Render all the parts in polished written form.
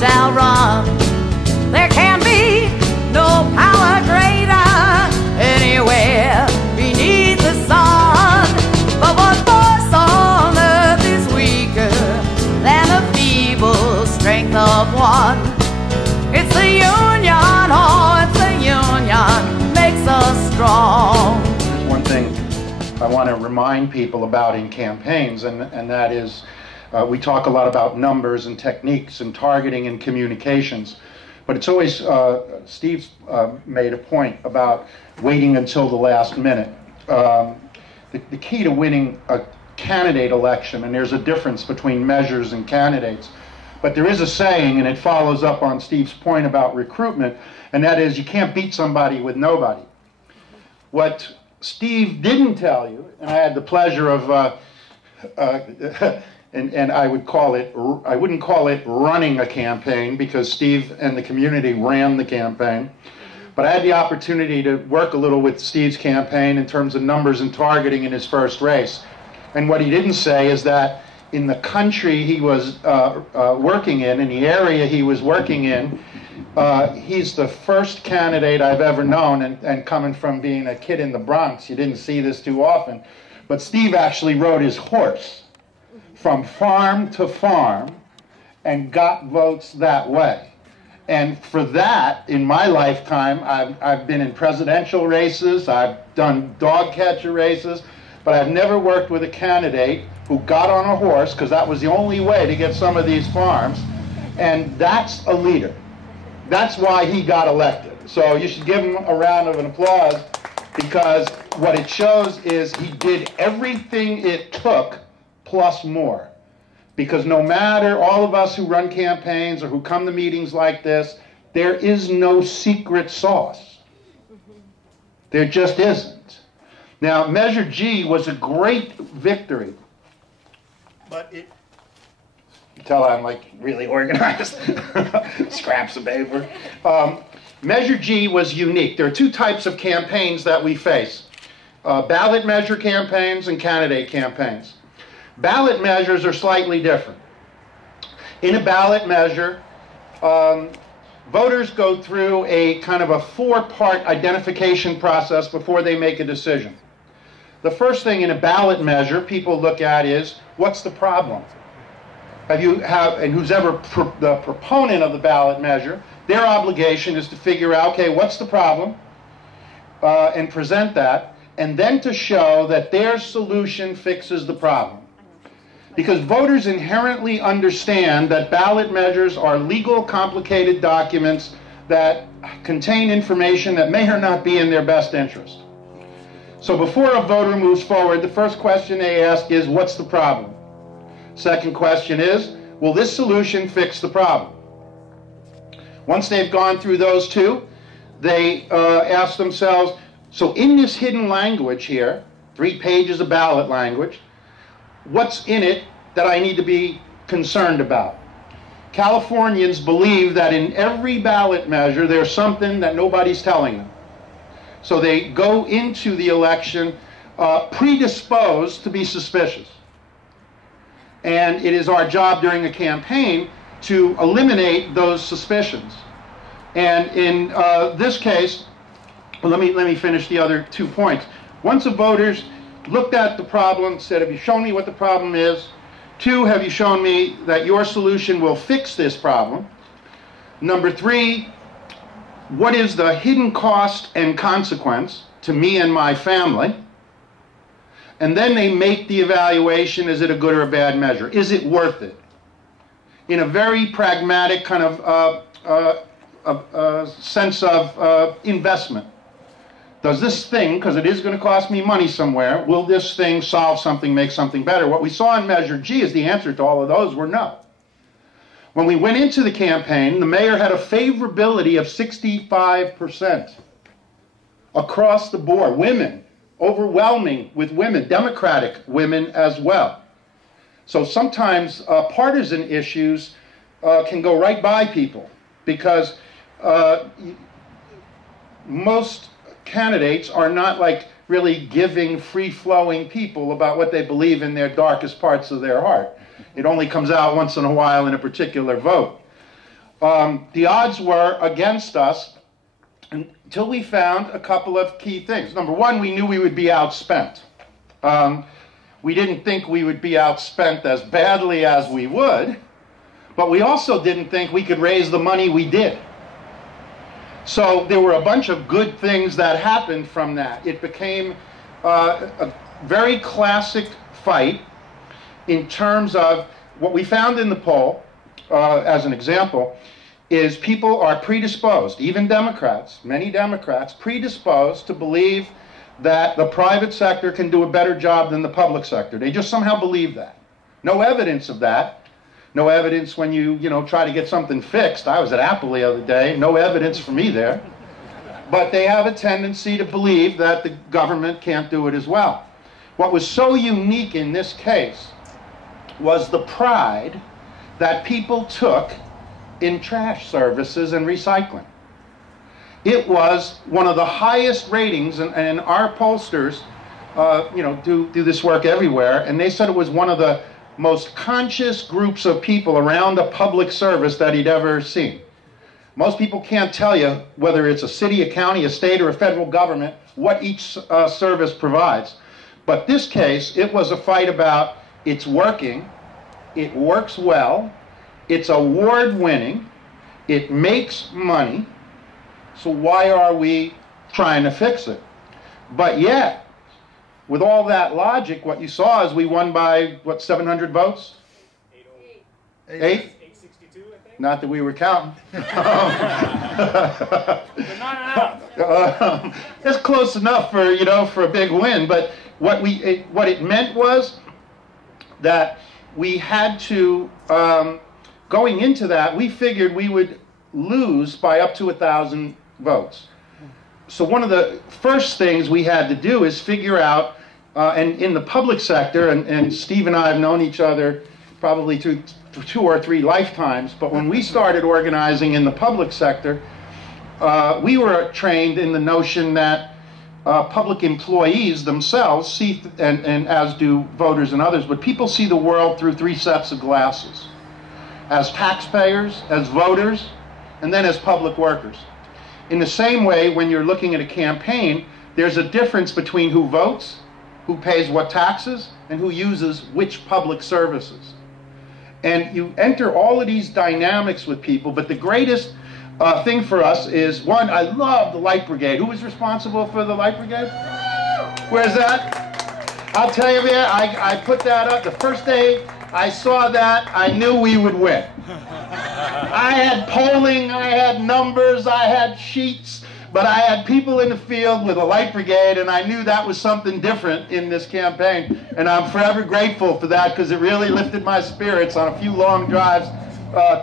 shall run. There can be no power greater anywhere beneath the sun. But what force on earth is weaker than the feeble strength of one? It's the union, oh, it's the union makes us strong. There's one thing I want to remind people about in campaigns, and that is we talk a lot about numbers and techniques and targeting and communications, but it's always, Steve's made a point about waiting until the last minute. The key to winning a candidate election, and there's a difference between measures and candidates, but there is a saying, and it follows up on Steve's point about recruitment, and that is you can't beat somebody with nobody. What Steve didn't tell you, and I had the pleasure of, and I would call it, I wouldn't call it running a campaign because Steve and the community ran the campaign, but I had the opportunity to work a little with Steve's campaign in terms of numbers and targeting in his first race. And what he didn't say is that in the country he was working in the area he was working in, he's the first candidate I've ever known, and coming from being a kid in the Bronx, you didn't see this too often, but Steve actually rode his horse from farm to farm and got votes that way. And for that, in my lifetime, I've been in presidential races, I've done dog catcher races, but I've never worked with a candidate who got on a horse, because that was the only way to get some of these farms, and that's a leader. That's why he got elected. So you should give him a round of applause, because what it shows is he did everything it took plus more. Because no matter, all of us who run campaigns or who come to meetings like this, there is no secret sauce. There just isn't. Now, Measure G was a great victory, but you tell I'm like really organized, scraps of paper. Measure G was unique. There are two types of campaigns that we face. Ballot measure campaigns and candidate campaigns. Ballot measures are slightly different. In a ballot measure, voters go through a kind of a four-part identification process before they make a decision. The first thing in a ballot measure people look at is, what's the problem? And who's ever the proponent of the ballot measure, their obligation is to figure out, okay, what's the problem, and present that, and then to show that their solution fixes the problem. Because voters inherently understand that ballot measures are legal, complicated documents that contain information that may or not be in their best interest. So before a voter moves forward, the first question they ask is, what's the problem? Second question is, will this solution fix the problem? Once they've gone through those two, they ask themselves, so in this hidden language here, 3 pages of ballot language, what's in it that I need to be concerned about? Californians believe that in every ballot measure there's something that nobody's telling them. So they go into the election predisposed to be suspicious. And it is our job during a campaign to eliminate those suspicions. And in this case, well, let me finish the other 2 points. Once the voters looked at the problem, said, have you shown me what the problem is? 2, have you shown me that your solution will fix this problem? Number 3, what is the hidden cost and consequence to me and my family? And then they make the evaluation, is it a good or a bad measure? Is it worth it? In a very pragmatic kind of sense of investment. Does this thing, because it is going to cost me money somewhere, will this thing solve something, make something better? What we saw in Measure G is the answer to all of those were no. When we went into the campaign, the mayor had a favorability of 65% across the board. Women, overwhelming with women, Democratic women as well. So sometimes partisan issues can go right by people because most candidates are not like really giving, free-flowing people about what they believe in their darkest parts of their heart. It only comes out once in a while in a particular vote. the odds were against us until we found a couple of key things. Number one, we knew we would be outspent. We didn't think we would be outspent as badly as we would, but we also didn't think we could raise the money we did. So there were a bunch of good things that happened from that. It became a very classic fight in terms of what we found in the poll, as an example, is people are predisposed, even Democrats, many Democrats, predisposed to believe that the private sector can do a better job than the public sector. They just somehow believe that. No evidence of that. No evidence when you try to get something fixed. I was at Apple the other day. No evidence for me there. But they have a tendency to believe that the government can't do it as well. What was so unique in this case was the pride that people took in trash services and recycling. It was one of the highest ratings, and our pollsters do this work everywhere, and they said it was one of the most conscious groups of people around a public service that he'd ever seen. Most people can't tell you whether it's a city, a county, a state, or a federal government, what each service provides. But this case, it was a fight about it's working, it works well, it's award-winning, it makes money, so why are we trying to fix it? But yet, with all that logic, what you saw is we won by, what, 700 votes? 862, I think. Not that we were counting. It's close enough for, for a big win, but what it meant was that we had to, going into that, we figured we would lose by up to 1,000 votes. So one of the first things we had to do is figure out, and in the public sector, and Steve and I have known each other probably through 2 or 3 lifetimes, but when we started organizing in the public sector, we were trained in the notion that public employees themselves see, and as do voters and others, but people see the world through 3 sets of glasses. As taxpayers, as voters, and then as public workers. In the same way, when you're looking at a campaign, there's a difference between who votes, who pays what taxes, and who uses which public services. And you enter all of these dynamics with people, but the greatest thing for us is, one, I love the Light Brigade. Who was responsible for the Light Brigade? Where's that? I'll tell you, man, I put that up. The first day I saw that, I knew we would win. I had polling, I had numbers, I had sheets, but I had people in the field with a Light Brigade, and I knew that was something different in this campaign. And I'm forever grateful for that, because it really lifted my spirits on a few long drives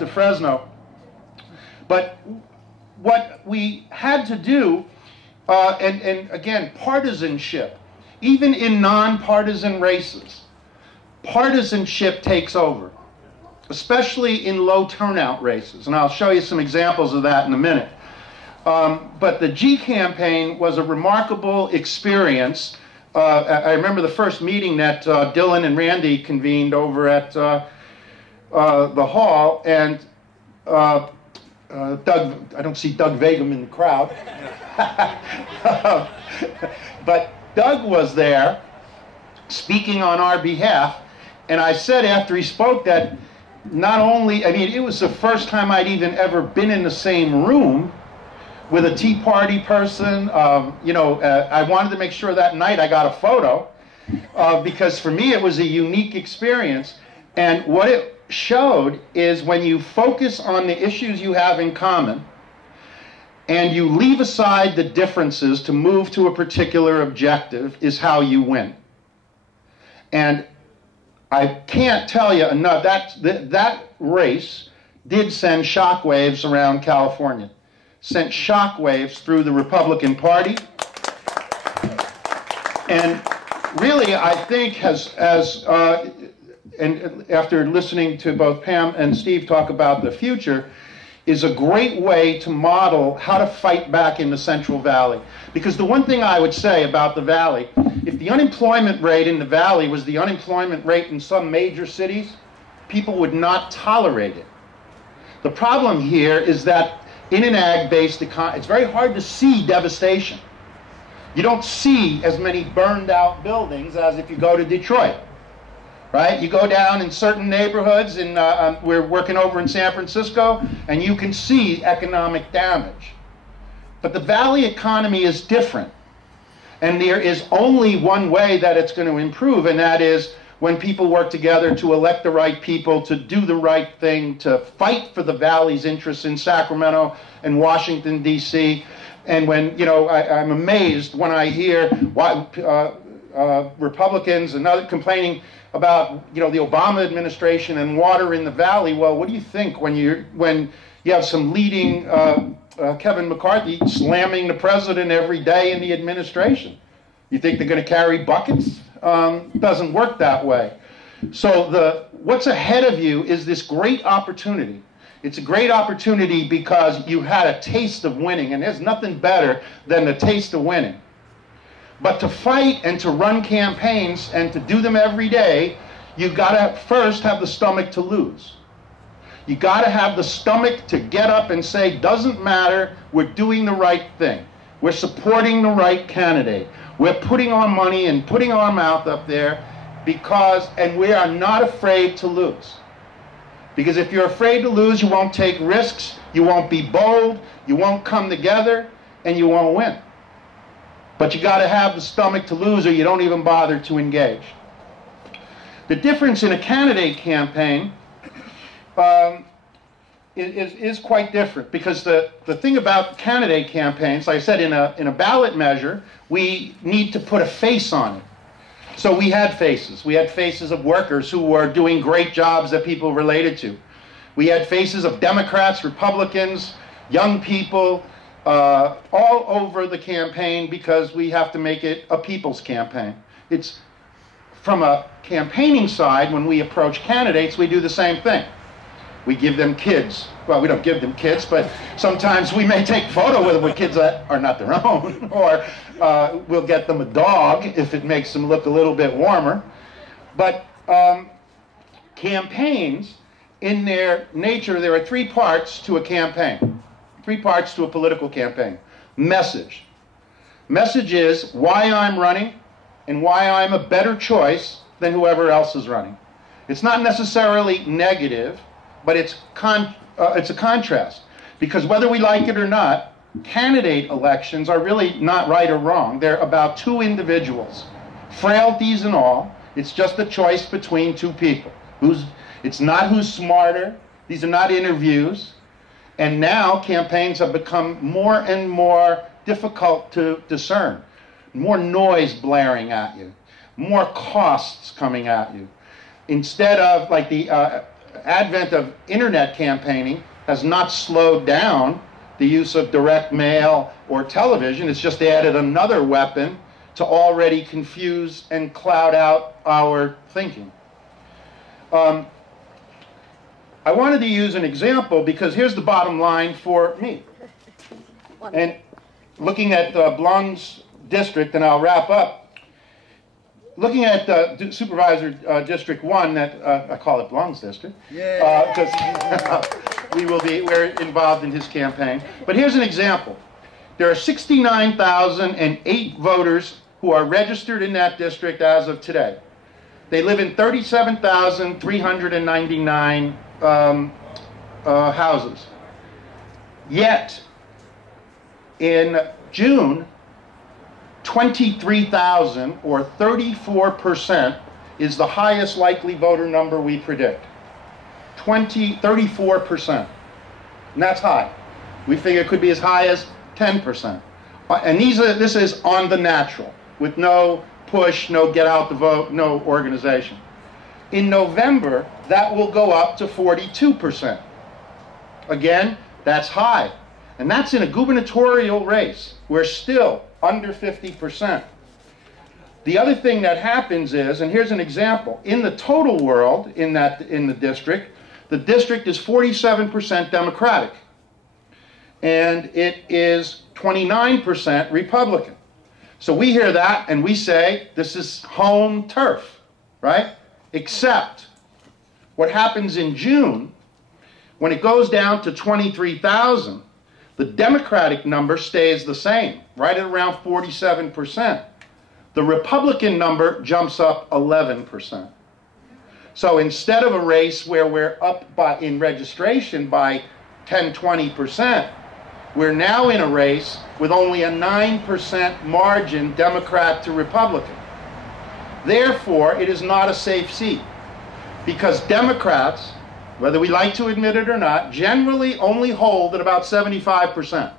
to Fresno. But what we had to do, and again, partisanship, even in nonpartisan races, partisanship takes over, especially in low turnout races. And I'll show you some examples of that in a minute. But the G campaign was a remarkable experience. I remember the first meeting that Dylan and Randy convened over at the hall, and Doug, I don't see Doug Vagum in the crowd, but Doug was there speaking on our behalf. And I said after he spoke that not only, it was the first time I'd even ever been in the same room with a Tea Party person. I wanted to make sure that night I got a photo because for me it was a unique experience. And what it showed is when you focus on the issues you have in common and you leave aside the differences to move to a particular objective is how you win. And I can't tell you enough, that race did send shockwaves around California, sent shockwaves through the Republican Party, and really I think and after listening to both Pam and Steve talk about the future, is a great way to model how to fight back in the Central Valley. Because the one thing I would say about the Valley, if the unemployment rate in the Valley was the unemployment rate in some major cities, people would not tolerate it. The problem here is that in an ag-based economy, it's very hard to see devastation. You don't see as many burned out buildings as if you go to Detroit, right? You go down in certain neighborhoods, and we're working over in San Francisco, and you can see economic damage. But the valley economy is different. And there is only one way that it's going to improve, and that is when people work together to elect the right people, to do the right thing, to fight for the valley's interests in Sacramento and Washington, D.C. And when, I'm amazed when I hear Republicans and others complaining about, the Obama administration and water in the valley. Well, what do you think when you have some leading Kevin McCarthy slamming the president every day in the administration? You think they're going to carry buckets? Doesn't work that way. So what's ahead of you is this great opportunity. It's a great opportunity because you had a taste of winning, and there's nothing better than the taste of winning. But to fight and to run campaigns and to do them every day, you've got to first have the stomach to lose. You got to have the stomach to get up and say, doesn't matter, we're doing the right thing. We're supporting the right candidate. We're putting our money and putting our mouth up there and we are not afraid to lose. Because if you're afraid to lose, you won't take risks, you won't be bold, you won't come together, and you won't win. But you got to have the stomach to lose, or you don't even bother to engage. The difference in a candidate campaign is quite different, because the thing about candidate campaigns, like I said, in a ballot measure, we need to put a face on it. So we had faces. We had faces of workers who were doing great jobs that people related to. We had faces of Democrats, Republicans, young people, all over the campaign, because we have to make it a people's campaign. It's from a campaigning side, when we approach candidates, we do the same thing. We give them kids. Well, we don't give them kids, but sometimes we may take a photo with them with kids that are not their own, or we'll get them a dog if it makes them look a little bit warmer. But campaigns, in their nature, there are three parts to a campaign, three parts to a political campaign. Message. Message is why I'm running and why I'm a better choice than whoever else is running. It's not necessarily negative, but it's a contrast, because whether we like it or not, candidate elections are really not right or wrong. They're about two individuals, frailties and all. It's just a choice between two people. It's not who's smarter. These are not interviews. And now campaigns have become more and more difficult to discern. More noise blaring at you, more costs coming at you. Instead of, like, the advent of internet campaigning has not slowed down the use of direct mail or television. It's just added another weapon to already confuse and cloud out our thinking. I wanted to use an example because here's the bottom line for me. And looking at Blung's district, and I'll wrap up. Looking at Supervisor District 1, that I call it Blung's district, because we're involved in his campaign. But here's an example. There are 69,008 voters who are registered in that district as of today. They live in 37,399 houses. Yet, in June, 23,000, or 34%, is the highest likely voter number we predict. 34%. And that's high. We figure it could be as high as 10%. And this is on the natural, with no push, no get out the vote, no organization. In November, that will go up to 42%. Again, that's high. And that's in a gubernatorial race. We're still under 50%. The other thing that happens is, and here's an example, in the total world, in the district is 47% Democratic. And it is 29% Republican. So we hear that and we say, this is home turf, right? Except what happens in June, When it goes down to 23,000, the Democratic number stays the same, right at around 47%. The Republican number jumps up 11%. So instead of a race where we're up in registration by 10, 20%, we're now in a race with only a 9% margin Democrat to Republican. Therefore, it is not a safe seat, because Democrats, whether we like to admit it or not, generally only hold at about 75%.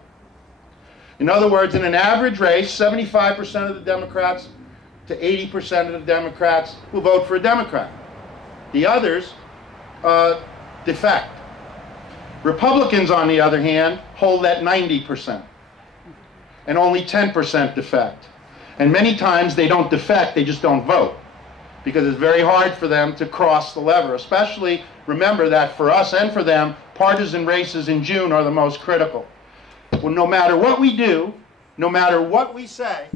In other words, in an average race, 75% of the Democrats to 80% of the Democrats will vote for a Democrat. The others defect. Republicans, on the other hand, hold at 90%, and only 10% defect. And many times they don't defect, they just don't vote, because it's very hard for them to cross the lever. Especially, remember that for us and for them, partisan races in June are the most critical. Well, no matter what we do, no matter what we say,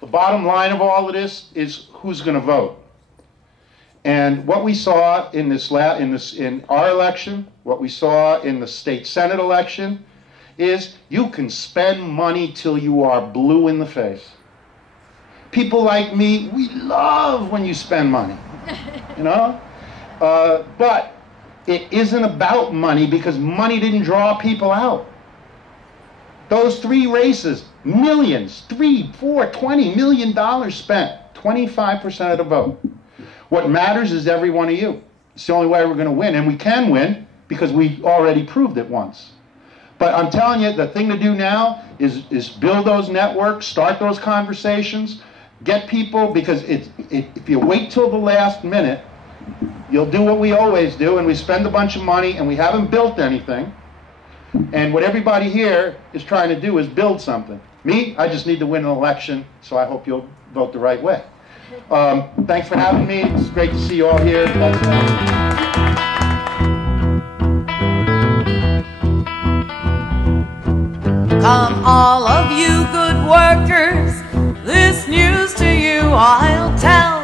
the bottom line of all of this is who's going to vote. And what we saw in our election, what we saw in the state Senate election, is you can spend money till you are blue in the face. People like me, we love when you spend money, you know? But it isn't about money, because money didn't draw people out. Those three races, millions, $3, $4, $20 million spent, 25% of the vote. What matters is every one of you. It's the only way we're going to win, and we can win because we already proved it once. But I'm telling you, the thing to do now is build those networks, start those conversations, get people, because if you wait till the last minute, you'll do what we always do, and we spend a bunch of money and we haven't built anything. And what everybody here is trying to do is build something. Me, I just need to win an election, so I hope you'll vote the right way. Thanks for having me. It's great to see you all here. Come all of you good workers, this news to you I'll tell.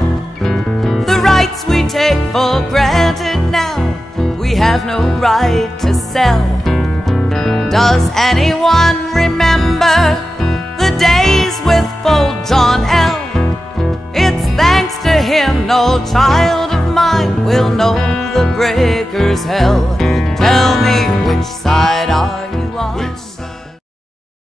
The rights we take for granted now, we have no right to sell. Does anyone remember the days with full John L? It's thanks to him no child of mine will know the breaker's hell.